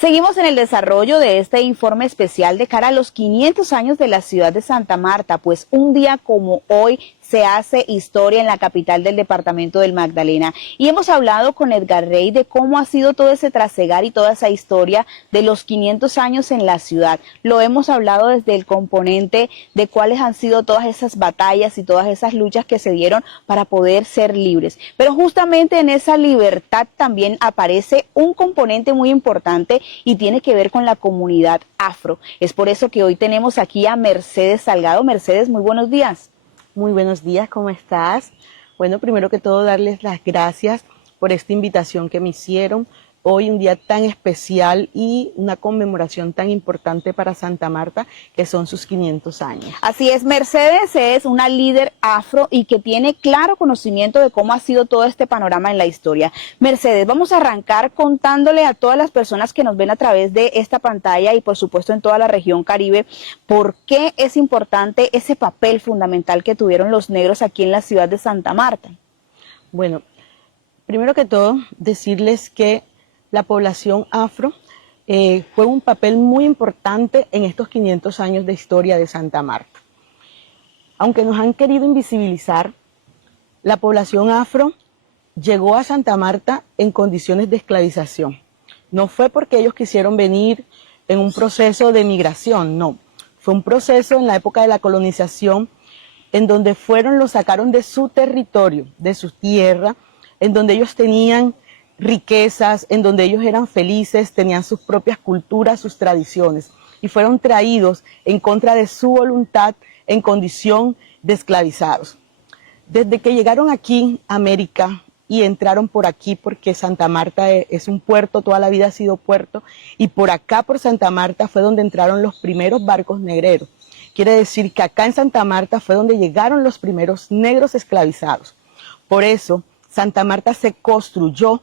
Seguimos en el desarrollo de este informe especial de cara a los 500 años de la ciudad de Santa Marta, pues un día como hoy se hace historia en la capital del departamento del Magdalena. Y hemos hablado con Edgar Rey de cómo ha sido todo ese trasegar y toda esa historia de los 500 años en la ciudad. Lo hemos hablado desde el componente de cuáles han sido todas esas batallas y todas esas luchas que se dieron para poder ser libres. Pero justamente en esa libertad también aparece un componente muy importante y tiene que ver con la comunidad afro. Es por eso que hoy tenemos aquí a Mercedes Salgado. Mercedes, muy buenos días. Muy buenos días, ¿cómo estás? Bueno, primero que todo darles las gracias por esta invitación que me hicieron. Hoy un día tan especial y una conmemoración tan importante para Santa Marta, que son sus 500 años. Así es, Mercedes es una líder afro y que tiene claro conocimiento de cómo ha sido todo este panorama en la historia. Mercedes, vamos a arrancar contándole a todas las personas que nos ven a través de esta pantalla y por supuesto en toda la región Caribe, por qué es importante ese papel fundamental que tuvieron los negros aquí en la ciudad de Santa Marta. Bueno, primero que todo decirles que la población afro fue un papel muy importante en estos 500 años de historia de Santa Marta. Aunque nos han querido invisibilizar, la población afro llegó a Santa Marta en condiciones de esclavización. No fue porque ellos quisieron venir en un proceso de migración, no. Fue un proceso en la época de la colonización en donde los sacaron de su territorio, de su tierra, en donde ellos tenían riquezas, en donde ellos eran felices, tenían sus propias culturas, sus tradiciones, y fueron traídos en contra de su voluntad en condición de esclavizados. Desde que llegaron aquí a América y entraron por aquí, porque Santa Marta es un puerto, toda la vida ha sido puerto, y por acá, por Santa Marta, fue donde entraron los primeros barcos negreros. Quiere decir que acá en Santa Marta fue donde llegaron los primeros negros esclavizados. Por eso, Santa Marta se construyó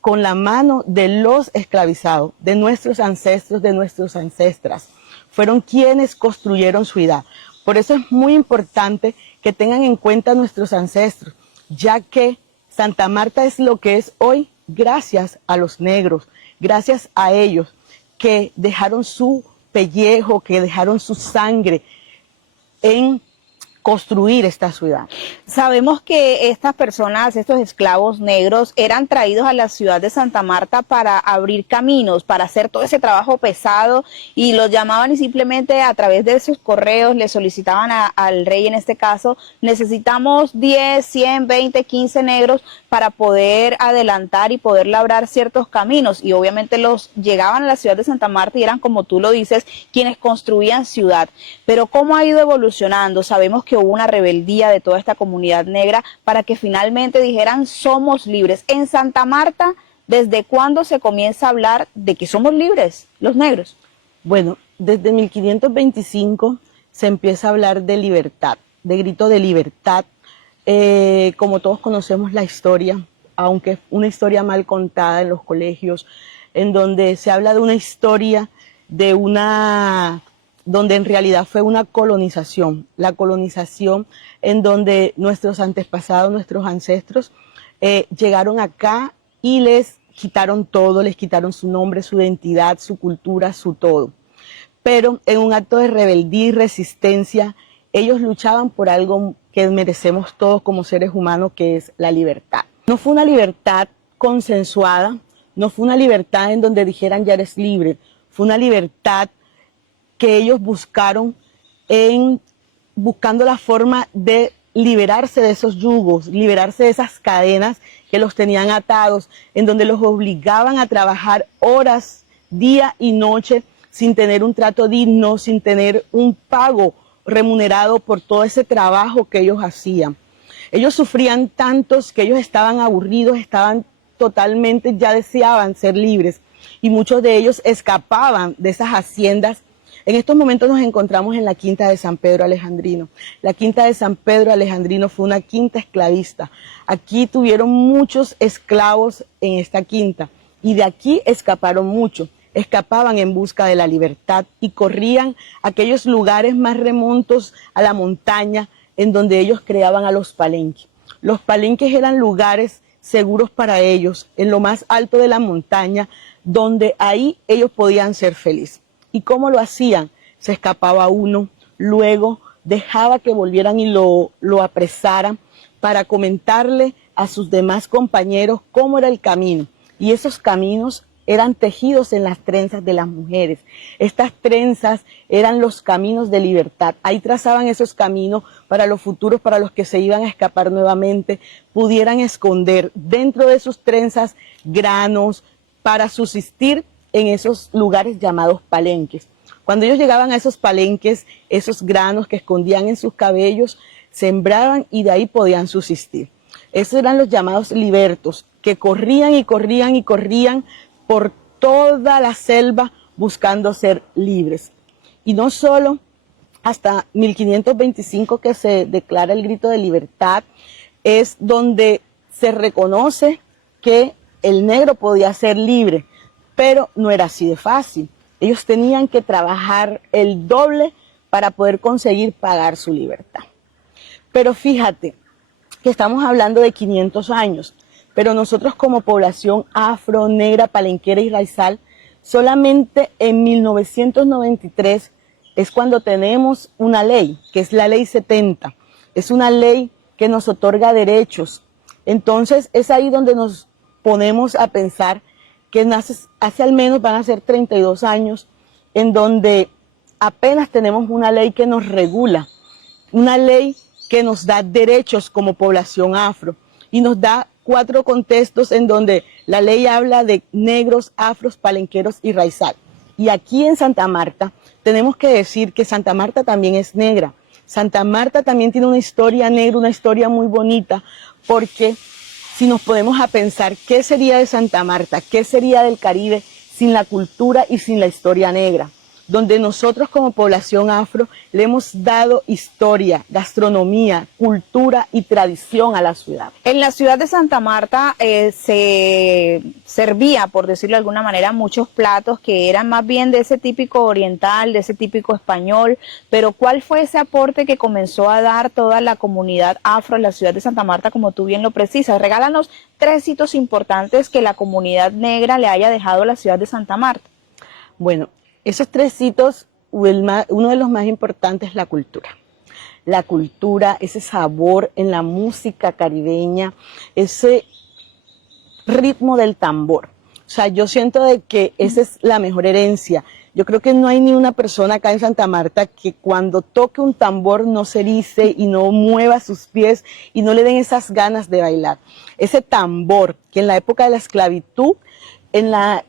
con la mano de los esclavizados, de nuestros ancestros, de nuestras ancestras. Fueron quienes construyeron su ciudad. Por eso es muy importante que tengan en cuenta a nuestros ancestros, ya que Santa Marta es lo que es hoy gracias a los negros, gracias a ellos que dejaron su pellejo, que dejaron su sangre en construir esta ciudad. Sabemos que estas personas, estos esclavos negros, eran traídos a la ciudad de Santa Marta para abrir caminos, para hacer todo ese trabajo pesado, y los llamaban y simplemente a través de esos correos le solicitaban al rey, en este caso, necesitamos 10, 100, 20, 15 negros para poder adelantar y poder labrar ciertos caminos, y obviamente los llegaban a la ciudad de Santa Marta y eran, como tú lo dices, quienes construían ciudad. Pero ¿cómo ha ido evolucionando? Sabemos que hubo una rebeldía de toda esta comunidad negra para que finalmente dijeran somos libres. En Santa Marta, ¿desde cuándo se comienza a hablar de que somos libres los negros? Bueno, desde 1525 se empieza a hablar de libertad, de grito de libertad. Como todos conocemos la historia, aunque es una historia mal contada en los colegios, en donde se habla de una historia de donde en realidad fue una colonización, la colonización en donde nuestros antepasados, nuestros ancestros llegaron acá y les quitaron todo, les quitaron su nombre, su identidad, su cultura, su todo. Pero en un acto de rebeldía y resistencia, ellos luchaban por algo que merecemos todos como seres humanos, que es la libertad. No fue una libertad consensuada, no fue una libertad en donde dijeran ya eres libre, fue una libertad que ellos buscaron buscando la forma de liberarse de esos yugos, liberarse de esas cadenas que los tenían atados, en donde los obligaban a trabajar horas, día y noche, sin tener un trato digno, sin tener un pago remunerado por todo ese trabajo que ellos hacían. Ellos sufrían tantos que ellos estaban aburridos, estaban totalmente, ya deseaban ser libres, y muchos de ellos escapaban de esas haciendas. En estos momentos nos encontramos en la Quinta de San Pedro Alejandrino. La Quinta de San Pedro Alejandrino fue una quinta esclavista. Aquí tuvieron muchos esclavos en esta quinta y de aquí escaparon muchos. Escapaban en busca de la libertad y corrían a aquellos lugares más remotos a la montaña en donde ellos creaban a los palenques. Los palenques eran lugares seguros para ellos. En lo más alto de la montaña donde ahí ellos podían ser felices. ¿Y cómo lo hacían? Se escapaba uno, luego dejaba que volvieran y lo apresaran para comentarle a sus demás compañeros cómo era el camino. Y esos caminos eran tejidos en las trenzas de las mujeres. Estas trenzas eran los caminos de libertad. Ahí trazaban esos caminos para los futuros, para los que se iban a escapar nuevamente, pudieran esconder dentro de sus trenzas granos para subsistir en esos lugares llamados palenques. Cuando ellos llegaban a esos palenques, esos granos que escondían en sus cabellos, sembraban y de ahí podían subsistir. Esos eran los llamados libertos, que corrían y corrían y corrían por toda la selva buscando ser libres. Y no solo hasta 1525 que se declara el grito de libertad, es donde se reconoce que el negro podía ser libre, pero no era así de fácil. Ellos tenían que trabajar el doble para poder conseguir pagar su libertad. Pero fíjate que estamos hablando de 500 años, pero nosotros como población afro, negra, palenquera y raizal, solamente en 1993 es cuando tenemos una ley, que es la Ley 70. Es una ley que nos otorga derechos. Entonces es ahí donde nos ponemos a pensar que hace al menos van a ser 32 años en donde apenas tenemos una ley que nos regula, una ley que nos da derechos como población afro y nos da 4 contextos en donde la ley habla de negros, afros, palenqueros y raizal. Y aquí en Santa Marta tenemos que decir que Santa Marta también es negra. Santa Marta también tiene una historia negra, una historia muy bonita, porque si nos podemos a pensar qué sería de Santa Marta, qué sería del Caribe sin la cultura y sin la historia negra, donde nosotros como población afro le hemos dado historia, gastronomía, cultura y tradición a la ciudad. En la ciudad de Santa Marta se servía, por decirlo de alguna manera, muchos platos que eran más bien de ese típico oriental, de ese típico español, pero ¿cuál fue ese aporte que comenzó a dar toda la comunidad afro en la ciudad de Santa Marta, como tú bien lo precisas? Regálanos 3 hitos importantes que la comunidad negra le haya dejado a la ciudad de Santa Marta. Bueno, esos 3 hitos, uno de los más importantes es la cultura. La cultura, ese sabor en la música caribeña, ese ritmo del tambor. O sea, yo siento de que esa es la mejor herencia. Yo creo que no hay ni una persona acá en Santa Marta que cuando toque un tambor no se erice y no mueva sus pies y no le den esas ganas de bailar. Ese tambor que en la época de la esclavitud,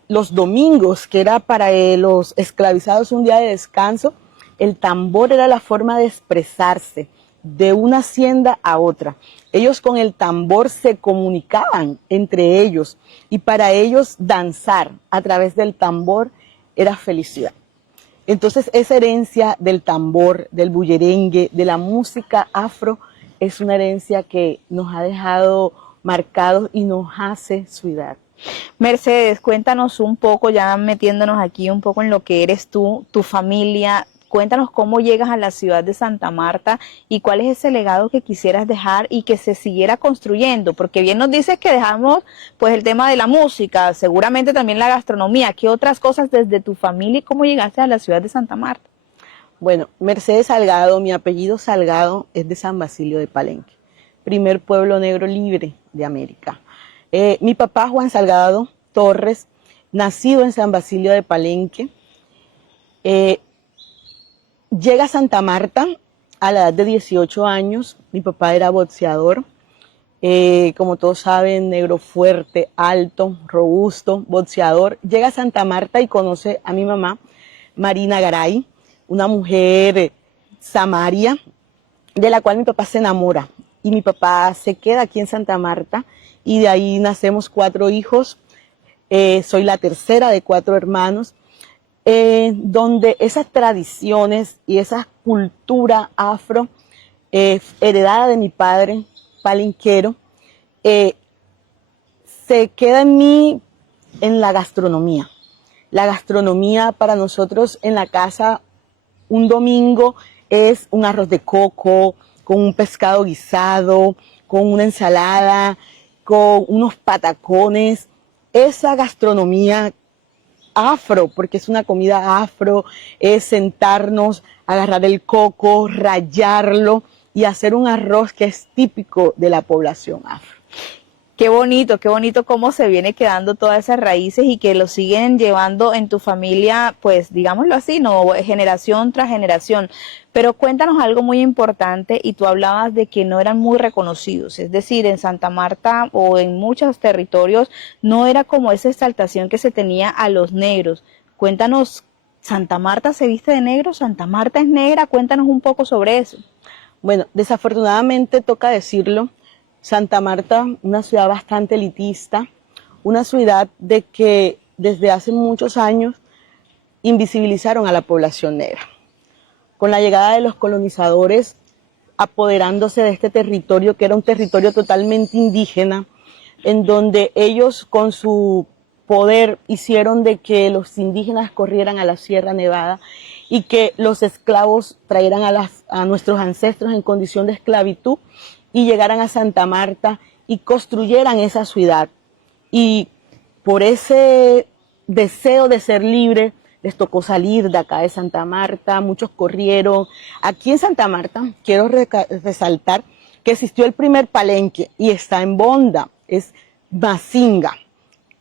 los domingos, que era para los esclavizados un día de descanso, el tambor era la forma de expresarse de una hacienda a otra. Ellos con el tambor se comunicaban entre ellos y para ellos danzar a través del tambor era felicidad. Entonces esa herencia del tambor, del bullerengue, de la música afro, es una herencia que nos ha dejado marcados y nos hace ciudad. Mercedes, cuéntanos un poco, ya metiéndonos aquí un poco en lo que eres tú, tu familia, cuéntanos cómo llegas a la ciudad de Santa Marta y cuál es ese legado que quisieras dejar y que se siguiera construyendo, porque bien nos dices que dejamos pues el tema de la música, seguramente también la gastronomía, ¿qué otras cosas desde tu familia y cómo llegaste a la ciudad de Santa Marta? Bueno, Mercedes Salgado, mi apellido Salgado es de San Basilio de Palenque, primer pueblo negro libre de América. Mi papá Juan Salgado Torres, nacido en San Basilio de Palenque, llega a Santa Marta a la edad de 18 años. Mi papá era boxeador, como todos saben, negro fuerte, alto, robusto, boxeador. Llega a Santa Marta y conoce a mi mamá, Marina Garay, una mujer samaria, de la cual mi papá se enamora. Y mi papá se queda aquí en Santa Marta y de ahí nacemos 4 hijos. Soy la tercera de 4 hermanos. Donde esas tradiciones y esa cultura afro heredada de mi padre palenquero se queda en mí en la gastronomía. La gastronomía para nosotros en la casa un domingo es un arroz de coco con un pescado guisado, con una ensalada, con unos patacones. Esa gastronomía afro, porque es una comida afro, es sentarnos, agarrar el coco, rallarlo y hacer un arroz que es típico de la población afro. qué bonito cómo se viene quedando todas esas raíces y que lo siguen llevando en tu familia, pues digámoslo así, no, generación tras generación. Pero cuéntanos algo muy importante y tú hablabas de que no eran muy reconocidos, es decir, en Santa Marta o en muchos territorios no era como esa exaltación que se tenía a los negros. Cuéntanos, ¿Santa Marta se viste de negro? ¿Santa Marta es negra? Cuéntanos un poco sobre eso. Bueno, desafortunadamente toca decirlo, Santa Marta, una ciudad bastante elitista, una ciudad de que desde hace muchos años invisibilizaron a la población negra. Con la llegada de los colonizadores, apoderándose de este territorio, que era un territorio totalmente indígena, en donde ellos con su poder hicieron de que los indígenas corrieran a la Sierra Nevada y que los esclavos trajeran a nuestros ancestros en condición de esclavitud y llegaran a Santa Marta y construyeran esa ciudad. Y por ese deseo de ser libre, les tocó salir de acá de Santa Marta, muchos corrieron. Aquí en Santa Marta quiero resaltar que existió el primer palenque y está en Bonda, es Mazinga.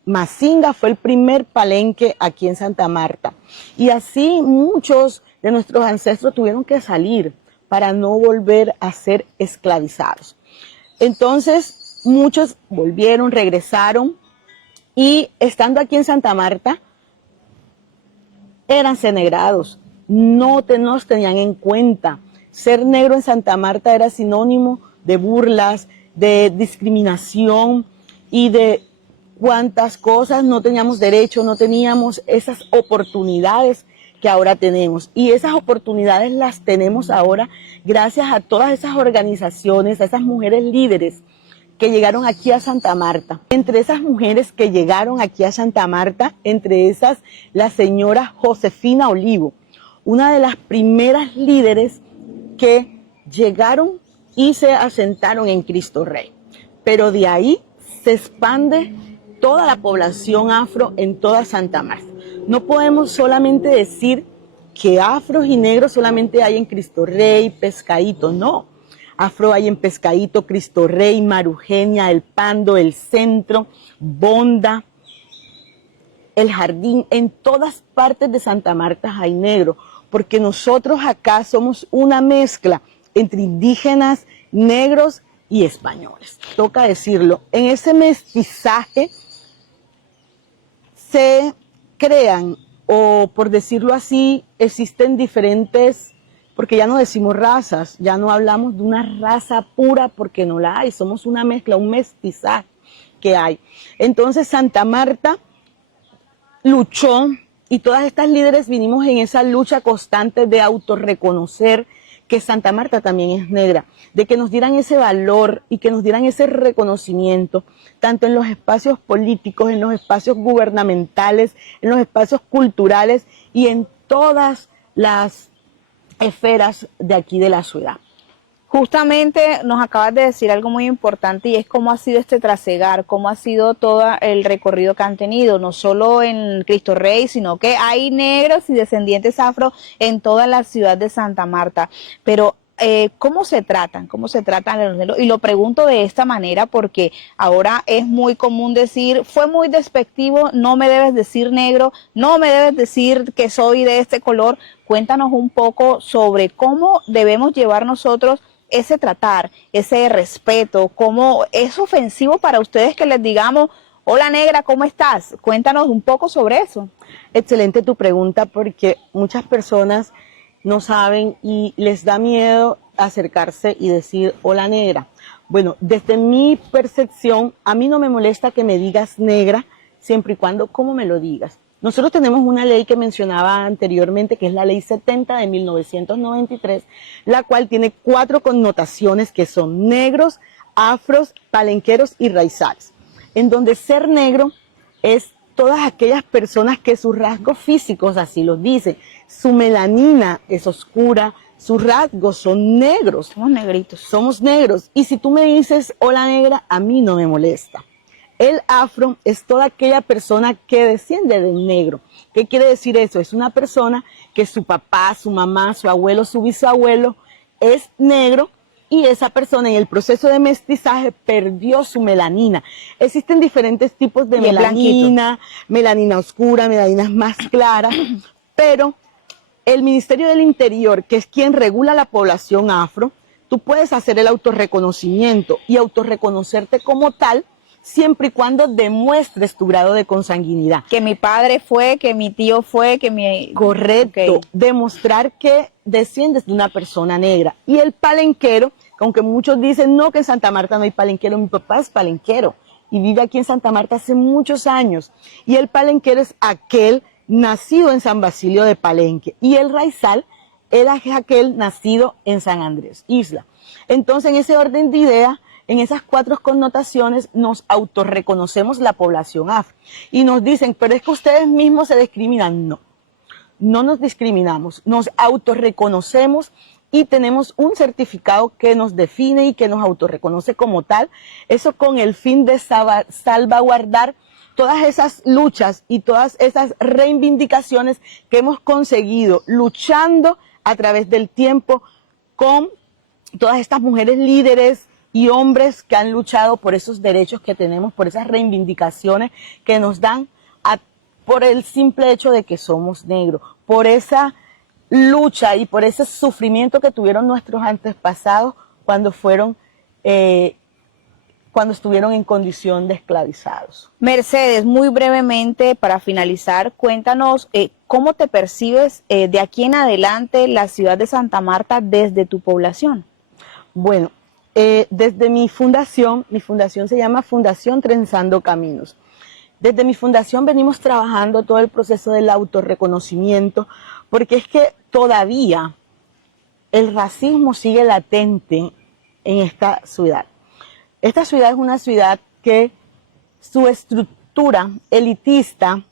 Mazinga fue el primer palenque aquí en Santa Marta. Y así muchos de nuestros ancestros tuvieron que salir para no volver a ser esclavizados. Entonces, muchos volvieron, regresaron y estando aquí en Santa Marta, eran cenegrados, no nos tenían en cuenta. Ser negro en Santa Marta era sinónimo de burlas, de discriminación y de cuántas cosas no teníamos derecho, no teníamos esas oportunidades que ahora tenemos. Y esas oportunidades las tenemos ahora gracias a todas esas organizaciones, a esas mujeres líderes que llegaron aquí a Santa Marta. Entre esas mujeres que llegaron aquí a Santa Marta, entre esas la señora Josefina Olivo, una de las primeras líderes que llegaron y se asentaron en Cristo Rey. Pero de ahí se expande toda la población afro en toda Santa Marta. No podemos solamente decir que afros y negros solamente hay en Cristo Rey, Pescadito, no. Afro hay en Pescadito, Cristo Rey, Marugenia, El Pando, El Centro, Bonda, El Jardín, en todas partes de Santa Marta hay negro, porque nosotros acá somos una mezcla entre indígenas, negros y españoles. Toca decirlo, en ese mestizaje se crean, o por decirlo así, existen diferentes, porque ya no decimos razas, ya no hablamos de una raza pura porque no la hay, somos una mezcla, un mestizaje que hay. Entonces Santa Marta luchó y todas estas líderes vinimos en esa lucha constante de autorreconocer que Santa Marta también es negra, de que nos dieran ese valor y que nos dieran ese reconocimiento, tanto en los espacios políticos, en los espacios gubernamentales, en los espacios culturales y en todas las esferas de aquí de la ciudad. Justamente nos acabas de decir algo muy importante y es cómo ha sido este trasegar, cómo ha sido todo el recorrido que han tenido, no solo en Cristo Rey, sino que hay negros y descendientes afro en toda la ciudad de Santa Marta. Pero ¿cómo se tratan? ¿Cómo se tratan a los negros? Y lo pregunto de esta manera porque ahora es muy común decir, fue muy despectivo, no me debes decir negro, no me debes decir que soy de este color. Cuéntanos un poco sobre cómo debemos llevar nosotros ese tratar, ese respeto, cómo es ofensivo para ustedes que les digamos, hola negra, ¿cómo estás? Cuéntanos un poco sobre eso. Excelente tu pregunta porque muchas personas no saben y les da miedo acercarse y decir hola negra. Bueno, desde mi percepción, a mí no me molesta que me digas negra, siempre y cuando como me lo digas. Nosotros tenemos una ley que mencionaba anteriormente, que es la Ley 70 de 1993, la cual tiene 4 connotaciones que son negros, afros, palenqueros y raizales. En donde ser negro es todas aquellas personas que sus rasgos físicos, así los dicen, su melanina es oscura, sus rasgos son negros. Somos negritos. Somos negros. Y si tú me dices hola negra, a mí no me molesta. El afro es toda aquella persona que desciende del negro. ¿Qué quiere decir eso? Es una persona que su papá, su mamá, su abuelo, su bisabuelo es negro y esa persona en el proceso de mestizaje perdió su melanina. Existen diferentes tipos de melanina, melanina oscura, melaninas más claras, pero el Ministerio del Interior, que es quien regula la población afro, tú puedes hacer el autorreconocimiento y autorreconocerte como tal siempre y cuando demuestres tu grado de consanguinidad. Que mi padre fue, que mi tío fue, que mi... Correcto, demostrar que desciendes de una persona negra. Y el palenquero, aunque muchos dicen, no, que en Santa Marta no hay palenquero, mi papá es palenquero y vive aquí en Santa Marta hace muchos años. Y el palenquero es aquel nacido en San Basilio de Palenque. Y el raizal era aquel nacido en San Andrés Isla. Entonces, en ese orden de ideas, en esas 4 connotaciones nos autorreconocemos la población afro. Y nos dicen, pero es que ustedes mismos se discriminan. No, no nos discriminamos, nos autorreconocemos y tenemos un certificado que nos define y que nos autorreconoce como tal. Eso con el fin de salvaguardar todas esas luchas y todas esas reivindicaciones que hemos conseguido luchando a través del tiempo con todas estas mujeres líderes y hombres que han luchado por esos derechos que tenemos, por esas reivindicaciones que nos dan por el simple hecho de que somos negros, por esa lucha y por ese sufrimiento que tuvieron nuestros antepasados cuando estuvieron en condición de esclavizados. Mercedes, muy brevemente, para finalizar, cuéntanos cómo te percibes de aquí en adelante la ciudad de Santa Marta desde tu población. Bueno, desde mi fundación se llama Fundación Trenzando Caminos. Desde mi fundación venimos trabajando todo el proceso del autorreconocimiento, porque es que todavía el racismo sigue latente en esta ciudad. Esta ciudad es una ciudad que su estructura elitista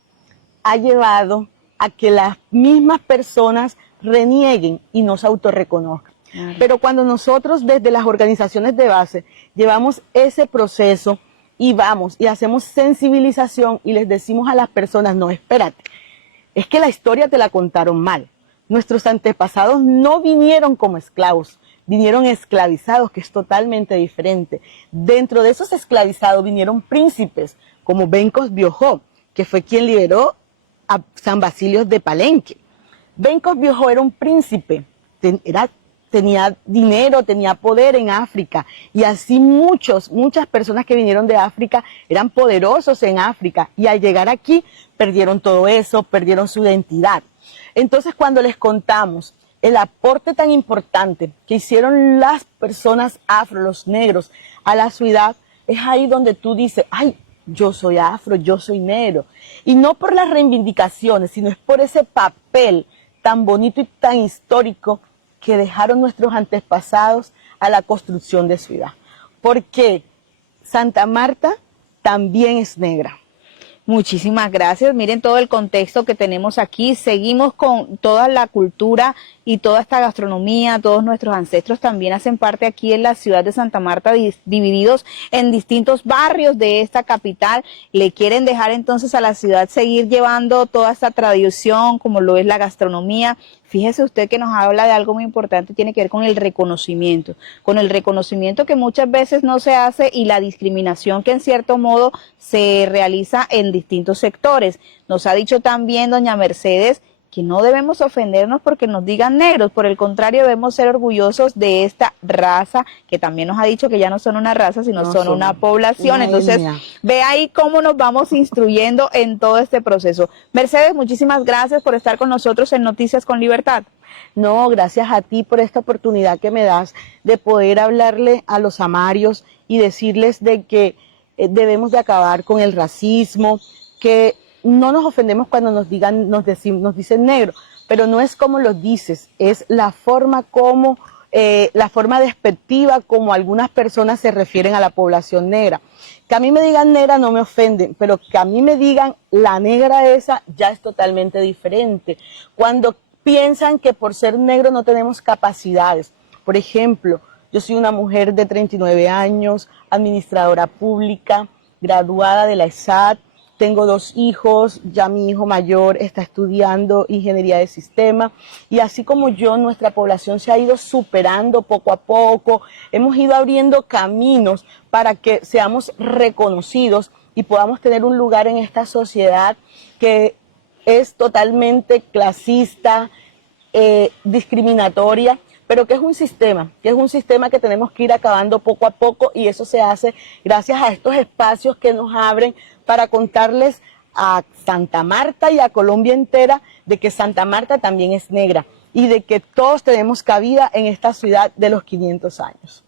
ha llevado a que las mismas personas renieguen y no se autorreconozcan. Claro. Pero cuando nosotros desde las organizaciones de base llevamos ese proceso y vamos y hacemos sensibilización y les decimos a las personas, no, espérate, es que la historia te la contaron mal. Nuestros antepasados no vinieron como esclavos, vinieron esclavizados, que es totalmente diferente. Dentro de esos esclavizados vinieron príncipes, como Bencos Biojó, que fue quien liberó a San Basilio de Palenque. Bencos Biojó era un príncipe, tenía dinero, tenía poder en África, y así muchas personas que vinieron de África eran poderosos en África, y al llegar aquí perdieron todo eso, perdieron su identidad. Entonces, cuando les contamos el aporte tan importante que hicieron las personas afro, los negros, a la ciudad, es ahí donde tú dices, ay, yo soy afro, yo soy negro. Y no por las reivindicaciones, sino es por ese papel tan bonito y tan histórico que dejaron nuestros antepasados a la construcción de ciudad. Porque Santa Marta también es negra. Muchísimas gracias. Miren todo el contexto que tenemos aquí. Seguimos con toda la cultura y toda esta gastronomía. Todos nuestros ancestros también hacen parte aquí en la ciudad de Santa Marta, divididos en distintos barrios de esta capital. Le quieren dejar entonces a la ciudad seguir llevando toda esta tradición, como lo es la gastronomía. Fíjese usted que nos habla de algo muy importante, tiene que ver con el reconocimiento que muchas veces no se hace y la discriminación que en cierto modo se realiza en distintos sectores. Nos ha dicho también doña Mercedes que no debemos ofendernos porque nos digan negros, por el contrario debemos ser orgullosos de esta raza, que también nos ha dicho que ya no son una raza, sino son una población. Entonces, ve ahí cómo nos vamos instruyendo en todo este proceso. Mercedes, muchísimas gracias por estar con nosotros en Noticias con Libertad. No, gracias a ti por esta oportunidad que me das de poder hablarle a los amarios y decirles de que debemos de acabar con el racismo, que no nos ofendemos cuando nos dicen negro, pero no es como lo dices, es la forma como, la forma despectiva como algunas personas se refieren a la población negra. Que a mí me digan negra no me ofenden, pero que a mí me digan la negra esa ya es totalmente diferente. Cuando piensan que por ser negro no tenemos capacidades. Por ejemplo, yo soy una mujer de 39 años, administradora pública, graduada de la ESAT, tengo 2 hijos, ya mi hijo mayor está estudiando ingeniería de sistema y así como yo, nuestra población se ha ido superando poco a poco, hemos ido abriendo caminos para que seamos reconocidos y podamos tener un lugar en esta sociedad que es totalmente clasista, discriminatoria, pero que es un sistema que tenemos que ir acabando poco a poco y eso se hace gracias a estos espacios que nos abren para contarles a Santa Marta y a Colombia entera de que Santa Marta también es negra y de que todos tenemos cabida en esta ciudad de los 500 años.